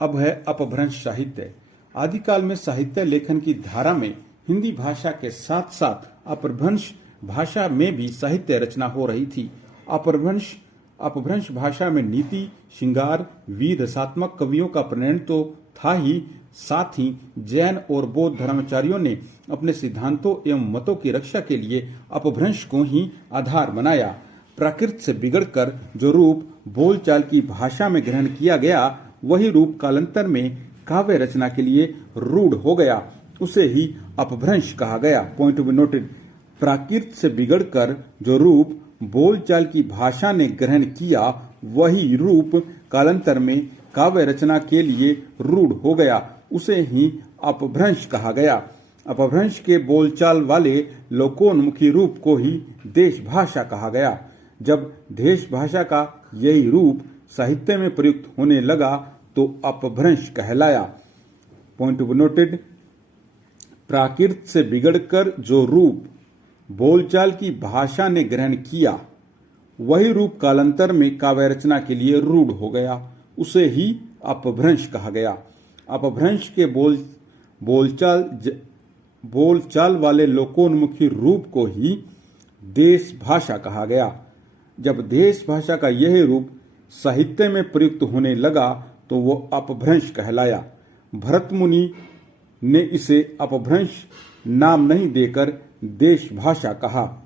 अब है अपभ्रंश साहित्य। आदिकाल में साहित्य लेखन की धारा में हिंदी भाषा के साथ साथ अपभ्रंश भाषा में भी साहित्य रचना हो रही थी। अपभ्रंश भाषा में नीति, श्रृंगार, वीर रसात्मक कवियों का प्रणयन तो था ही, साथ ही जैन और बौद्ध धर्माचार्यों ने अपने सिद्धांतों एवं मतों की रक्षा के लिए अपभ्रंश को ही आधार बनाया। प्राकृत से बिगड़कर जो रूप बोलचाल की भाषा में ग्रहण किया गया, वही रूप कालांतर में काव्य रचना के लिए रूढ़ हो गया, उसे ही अपभ्रंश कहा गया। Point to be noted. Prakrit से बिगड़कर जो रूप बोलचाल की भाषा ने ग्रहण किया, वही रूप कालांतर में काव्य रचना के लिए रूढ़ हो गया, उसे ही अपभ्रंश कहा गया। अपभ्रंश के बोलचाल वाले लोकोन्मुखी रूप को ही देश भाषा कहा गया। जब देश भाषा का यही रूप साहित्य में प्रयुक्त होने लगा तो अपभ्रंश कहलाया। Point to be noted. Prakrit से बिगड़कर जो रूप बोलचाल की भाषा ने ग्रहण किया, वही रूप कालांतर में काव्य रचना के लिए रूढ़ हो गया, उसे ही अपभ्रंश कहा गया। अपभ्रंश के बोलचाल वाले लोकोन्मुखी रूप को ही देश भाषा कहा गया। जब देश भाषा का यह रूप साहित्य में प्रयुक्त होने लगा तो वो अपभ्रंश कहलाया। भरत मुनि ने इसे अपभ्रंश नाम नहीं देकर देश भाषा कहा।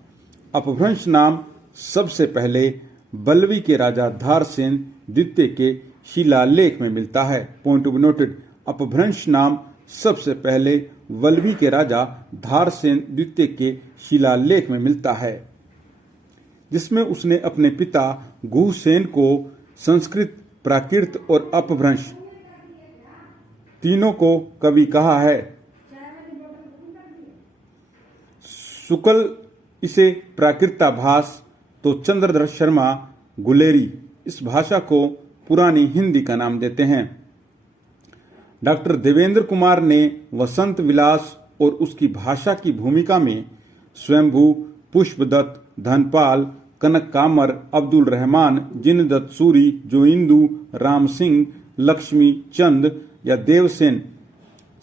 अपभ्रंश नाम सबसे पहले बल्लवी के राजा धारसेन द्वितीय के शिलालेख में मिलता है। Point to be noted. अपभ्रंश नाम सबसे पहले वल्लवी के राजा धारसेन द्वितीय के शिलालेख में मिलता है, जिसमें उसने अपने पिता गुहसेन को संस्कृत, प्राकृत और अपभ्रंश तीनों को कवि कहा है। शुक्ल इसे प्राकृताभास तो चंद्रधर शर्मा गुलेरी इस भाषा को पुरानी हिंदी का नाम देते हैं। डॉक्टर देवेंद्र कुमार ने वसंत विलास और उसकी भाषा की भूमिका में स्वयंभू, पुष्पदत्त, धनपाल, कनक कामर, अब्दुल रहमान, जिनदत्त सूरी, जोइंदू, राम सिंह, लक्ष्मी चंद या देवसेन,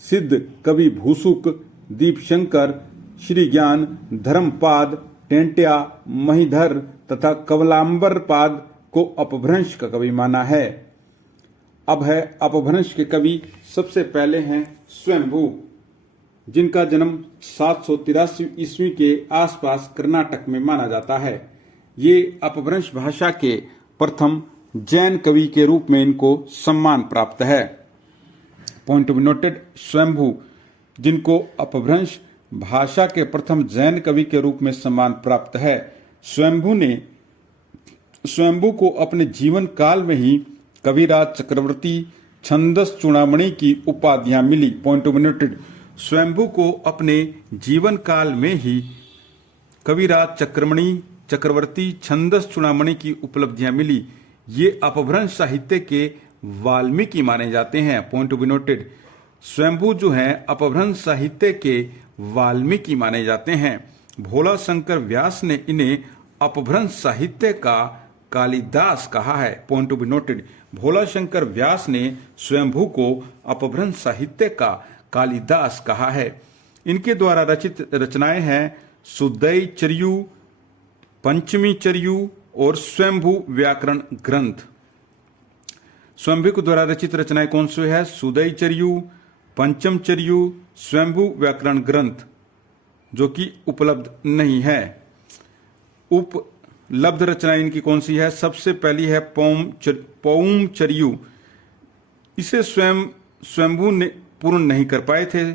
सिद्ध, कवि भूसुक, दीपशंकर, श्रीज्ञान, धर्मपाद, टेंटिया, महीधर तथा कमलांबरपाद को अपभ्रंश का कवि माना है। अब है अपभ्रंश के कवि। सबसे पहले हैं स्वयंभू, जिनका जन्म 783 ईस्वी के आसपास कर्नाटक में माना जाता है। ये अपभ्रंश भाषा के प्रथम जैन कवि के रूप में इनको सम्मान प्राप्त है। Point to be noted. स्वयंभू, जिनको अपभ्रंश भाषा के प्रथम जैन कवि के रूप में सम्मान प्राप्त है। स्वयंभू को अपने जीवन काल में ही कविराज चक्रवर्ती, छंदस चूड़ामणि की उपाधियां मिली। Point to be noted. Swayambhu को अपने जीवन काल में ही कविराज चक्रवर्ती, छंदस चूड़ामणि की उपलब्धियां मिली। ये अपभ्रंश साहित्य के वाल्मीकि माने जाते हैं। Point to be noted. स्वयंभू जो हैं अपभ्रंश साहित्य के वाल्मीकि माने जाते हैं। भोला शंकर व्यास ने इन्हें अपभ्रंश साहित्य का कालिदास कहा है। Point to be noted. Bhola Shankar Vyas ने स्वयंभू को अपभ्रंश साहित्य का कालिदास कहा है। इनके द्वारा रचित रचनाएं हैं सुदय चर्यु, पंचमी चर्यु और स्वयंभू व्याकरण ग्रंथ। स्वयंभू के द्वारा रचित रचनाएं कौन सी है? सुदय चर्यु, पंचम चर्यु, स्वयंभू व्याकरण ग्रंथ, जो कि उपलब्ध नहीं है। उपलब्ध रचनाएं इनकी कौन सी है? सबसे पहली है पौम चर्यु। इसे स्वयंभू ने पूर्ण नहीं कर पाए थे।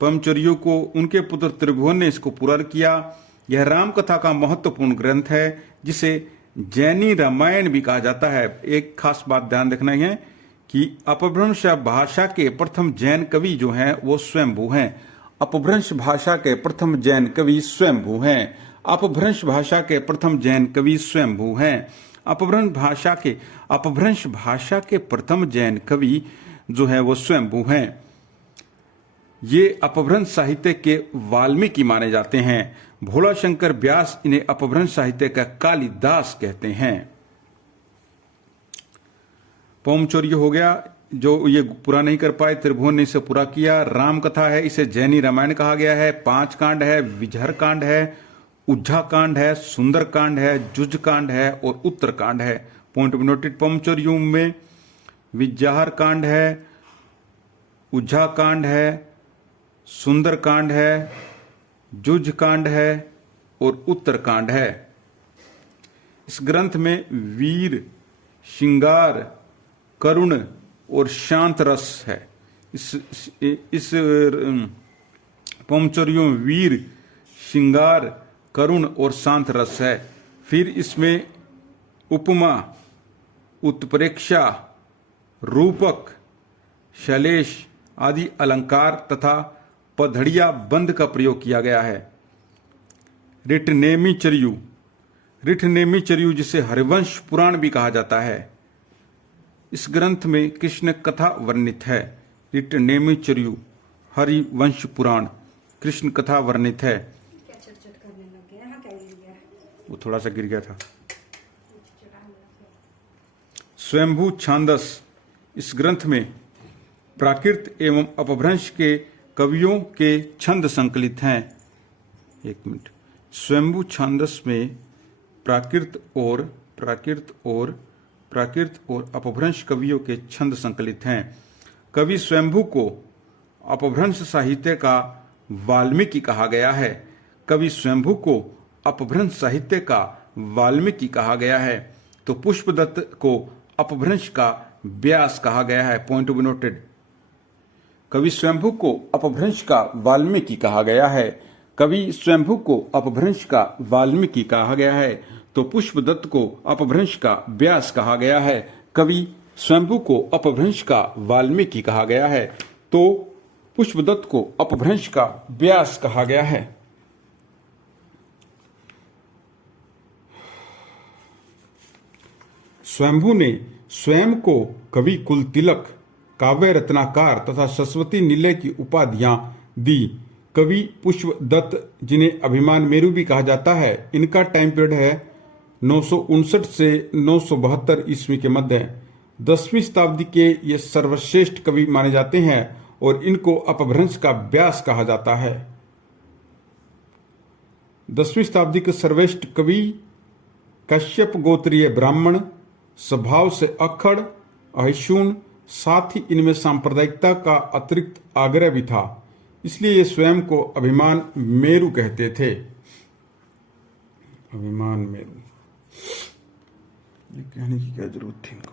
पमचर्यु को उनके पुत्र त्रिभुवन ने इसको पूरा किया। यह राम कथा का महत्वपूर्ण ग्रंथ है, जिसे जैनी रामायण भी कहा जाता है। एक खास बात ध्यान रखना है कि अपभ्रंश भाषा के प्रथम जैन कवि जो हैं वो स्वयंभू हैं। अपभ्रंश भाषा के प्रथम जैन कवि स्वयंभू हैं। अपभ्रंश भाषा के प्रथम जैन कवि स्वयंभू हैं। अपभ्रंश भाषा के प्रथम जैन कवि जो है वो स्वयंभू हैं। ये अपभ्रंश साहित्य के वाल्मीकि माने जाते हैं। भोला शंकर व्यास इन्हें अपभ्रंश साहित्य का कालिदास कहते हैं। पौमचर्य हो गया, जो ये पूरा नहीं कर पाए, त्रिभुवन ने इसे पूरा किया। राम कथा है, इसे जैनी रामायण कहा गया है। 5 कांड है, विजहर कांड है, उज्झा कांड है, सुंदर कांड है, जुज कांड है और उत्तर कांड है। Point noted. पमचर्यु में विजहर कांड है, उज्झा कांड है, सुंदर कांड है, जुज कांड है और उत्तर कांड है। इस ग्रंथ में वीर, श्रृंगार, करुण और शांत रस है। इस पमचर्यों में वीर, श्रृंगार, करुण और शांत रस है। फिर इसमें उपमा, उत्प्रेक्षा, रूपक, शलेष आदि अलंकार तथा पधड़िया बंद का प्रयोग किया गया है। रिटनेमीचर्यु, रिटनेमीचर्यु जिसे हरिवंश पुराण भी कहा जाता है। इस ग्रंथ में कृष्ण कथा वर्णित है। रिटनेमीचर्यु, हरिवंश पुराण, कृष्ण कथा वर्णित है। वो थोड़ा सा गिर गया था। स्वयंभू छांदस, इस ग्रंथ में प्राकृत एवं अपभ्रंश के कवियों के छंद संकलित हैं। एक मिनट। स्वयंभू छांदस में प्राकृत और अपभ्रंश कवियों के छंद संकलित हैं। कवि स्वयंभू को अपभ्रंश साहित्य का वाल्मीकि कहा गया है। कवि स्वयंभू को अपभ्रंश साहित्य का वाल्मीकि कहा गया है। तो पुष्पदत्त को अपभ्रंश का व्यास कहा गया है। Point to be noted. कवि स्वयंभू को अपभ्रंश का वाल्मीकि कहा गया है। कवि स्वयंभू को अपभ्रंश का वाल्मीकि कहा गया है। तो पुष्पदत्त को अपभ्रंश का व्यास कहा गया है। कवि स्वयंभू को अपभ्रंश का वाल्मीकि कहा गया है। तो पुष्पदत्त को अपभ्रंश का व्यास कहा गया है। स्वयंभू ने स्वयं को कवि कुल तिलक, काव्य रत्नाकार तथा सरस्वती निलय की उपाधियां दी। कवि पुष्पदत्त, जिन्हें अभिमान मेरु भी कहा जाता है, इनका टाइम पीरियड है 959 से 972 ईस्वी के मध्य। 10वीं शताब्दी के ये सर्वश्रेष्ठ कवि माने जाते हैं और इनको अपभ्रंश का व्यास कहा जाता है। 10वीं शताब्दी के सर्वश्रेष्ठ कवि कश्यप गोत्रीय ब्राह्मण, स्वभाव से अक्खड़, अहिष्णु, साथ ही इनमें सांप्रदायिकता का अतिरिक्त आग्रह भी था, इसलिए ये स्वयं को अभिमान मेरु कहते थे। अभिमान मेरु, ये कहने की क्या जरूरत थी इनको।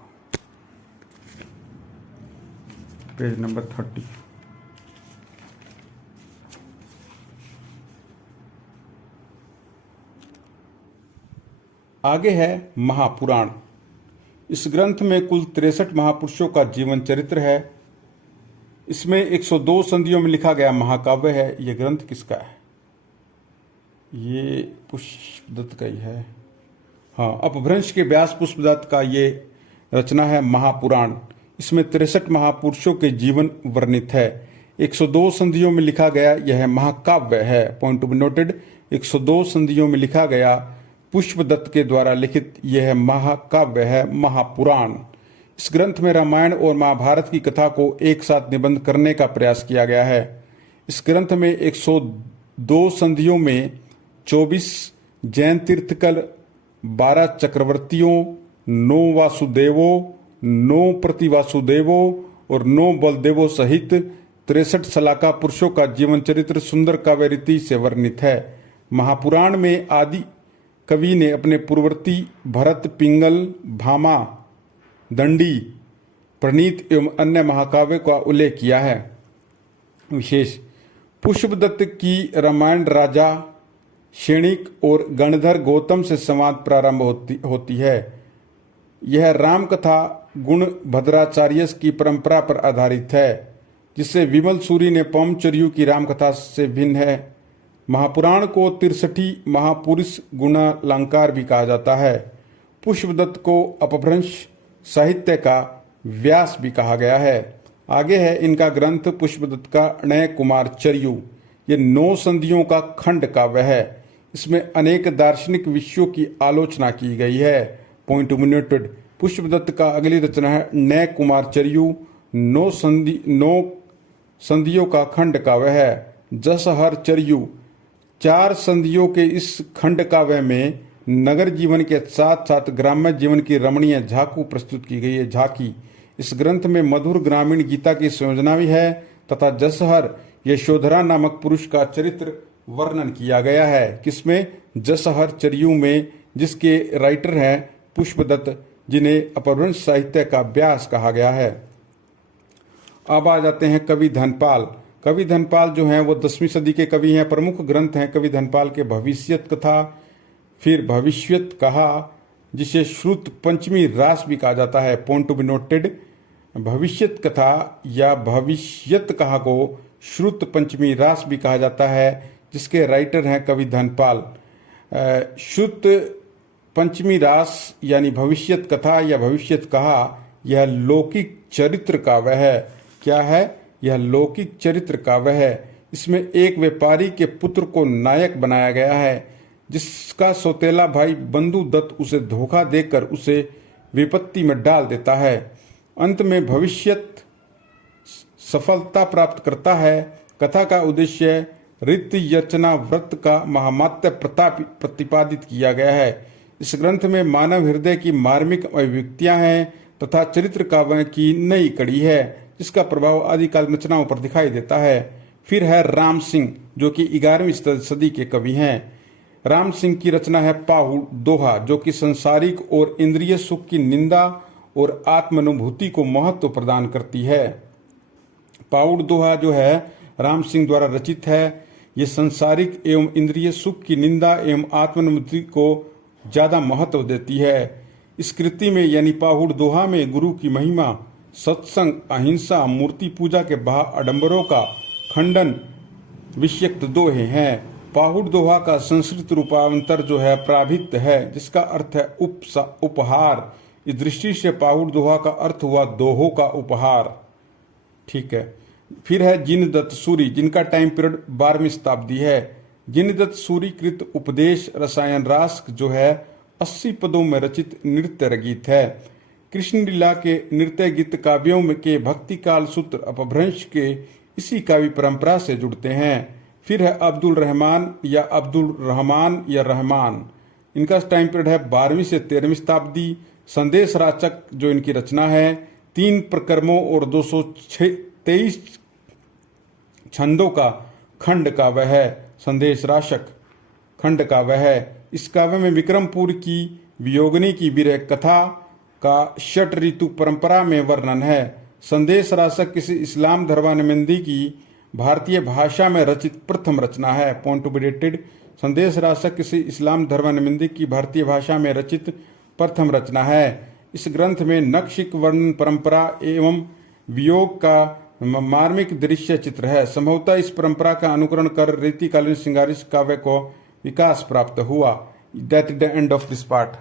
Page number 30। आगे है महापुराण। इस ग्रंथ में कुल 63 महापुरुषों का जीवन चरित्र है। इसमें 102 संधियों में लिखा गया महाकाव्य है। यह ग्रंथ किसका है? ये पुष्पदत्त का ही है। हाँ, अपभ्रंश के व्यास पुष्पदत्त का ये रचना है महापुराण। इसमें 63 महापुरुषों के जीवन वर्णित है। 102 संधियों में लिखा गया यह महाकाव्य है। Point to be noted. 102 संधियों में लिखा गया पुष्पदत्त के द्वारा लिखित यह महाकाव्य है महापुराण। इस ग्रंथ में रामायण और महाभारत की कथा को एक साथ निबंध करने का प्रयास किया गया है। इस ग्रंथ में 102 संधियों में 24 जैन तीर्थकर, 12 चक्रवर्तियों, 9 वासुदेवों, 9 प्रतिवासुदेवों और 9 बलदेवों सहित 63 सलाका पुरुषों का जीवन चरित्र सुंदर काव्य रीति से वर्णित है। महापुराण में आदि कवि ने अपने पूर्ववर्ती भरत, पिंगल, भामा, दंडी, प्रणीत एवं अन्य महाकाव्य का उल्लेख किया है। विशेष पुष्पदत्त की रामायण राजा शेणिक और गणधर गौतम से संवाद प्रारंभ होती है। यह राम कथा गुण भद्राचार्य की परंपरा पर आधारित है, जिससे विमल सूरी ने पमचर्यु की राम कथा से भिन्न है। महापुराण को 63 महापुरुष गुणालंकार भी कहा जाता है। पुष्पदत्त को अपभ्रंश साहित्य का व्यास भी कहा गया है। आगे है इनका ग्रंथ पुष्पदत्त का नय कुमार चर्यु। ये 9 संधियों का खंड काव्य है। इसमें अनेक दार्शनिक विषयों की आलोचना की गई है। Point to be noted. Pushpadatta का अगली रचना है नय कुमार चर्यु। 9 संधियों का खंड काव्य है। जस हर चरयू 4 संधियों के इस खंड काव्य में नगर जीवन के साथ साथ ग्राम्य जीवन की रमणीय झांकी प्रस्तुत की गई है। झांकी इस ग्रंथ में मधुर ग्रामीण गीता की संयोजना भी है तथा जसहर यशोधरा नामक पुरुष का चरित्र वर्णन किया गया है। किसमें? जसहर चरयू में, जिसके राइटर हैं पुष्पदत्त, जिन्हें अपभ्रंश साहित्य का व्यास कहा गया है। अब आ जाते हैं कवि धनपाल। कवि धनपाल जो हैं वो 10वीं सदी के कवि हैं। प्रमुख ग्रंथ हैं कवि धनपाल के भविष्यत कथा, फिर भविष्यत कहा, जिसे श्रुत पंचमी रास भी कहा जाता है, पॉइंट टू बी नोटेड। भविष्यत कथा या भविष्यत कहा को श्रुत पंचमी रास भी कहा जाता है, जिसके राइटर हैं कवि धनपाल। श्रुत पंचमी रास यानी भविष्यत कथा या भविष्यत कहा, यह लौकिक चरित्र काव्य है। क्या है? यह लौकिक चरित्र काव्य है। इसमें एक व्यापारी के पुत्र को नायक बनाया गया है, जिसका सौतेला भाई बंधुदत्त उसे धोखा देकर उसे विपत्ति में डाल देता है। अंत में भविष्यत सफलता प्राप्त करता है। कथा का उद्देश्य रीति यचना व्रत का महामात्य प्रतिपादित किया गया है। इस ग्रंथ में मानव हृदय की मार्मिक अभिव्यक्तियां हैं तथा चरित्र काव्य की नई कड़ी है, जिसका प्रभाव आदिकाल रचनाओं पर दिखाई देता है। फिर है राम सिंह, जो कि 11वीं सदी के कवि हैं। राम सिंह की रचना है पाहुड़ दोहा, जो कि संसारिक और इंद्रिय सुख की निंदा और आत्मानुभूति को महत्व प्रदान करती है। पाहुड़ दोहा जो है राम सिंह द्वारा रचित है। ये संसारिक एवं इंद्रिय सुख की निंदा एवं आत्मानुभूति को ज्यादा महत्व देती है। इस कृति में यानी पाहुड़ दोहा में गुरु की महिमा, सत्संग, अहिंसा, मूर्ति पूजा के आडंबरों का खंडन विषयक्त दोहे हैं। पाहुड़ दोहा का संस्कृत रूपांतर जो है प्राभित्य है, जिसका अर्थ है उपहार। इस दृष्टि से पाहुड़ दोहा का अर्थ हुआ दोहों का उपहार। ठीक है। फिर है जिनदत्त सूरी, जिनका टाइम पीरियड 12वीं शताब्दी है। जिनदत्त सूरी कृत उपदेश रसायन रास जो है 80 पदों में रचित नृत्य गीत है। कृष्ण लीला के नृत्य गीत काव्यों में के भक्ति काल सूत्र अपभ्रंश के इसी काव्य परंपरा से जुड़ते हैं। फिर है अब्दुल रहमान या रहमान, इनका टाइम पीरियड है 12वीं से 13वीं शताब्दी। संदेश राचक जो इनकी रचना है 3 प्रकरणों और 223 छंदों का खंड काव्य है। संदेश राशक खंड काव्य है। इस काव्य में विक्रमपुर की वियोगिनी की विरह कथा का षट ऋतु परंपरा में वर्णन है। संदेश राशक किसी इस्लाम धर्मावलंबी की भारतीय भाषा में रचित प्रथम रचना है। Point to be dated. संदेश राशक किसी इस्लाम धर्मावलंबी की भारतीय भाषा में रचित प्रथम रचना है। इस ग्रंथ में नक्शिक वर्णन परंपरा एवं वियोग का मार्मिक दृश्य चित्र है। संभवतः इस परंपरा का अनुकरण कर रीतिकालीन श्रृंगारिक काव्य को विकास प्राप्त हुआ। That is the end of this part.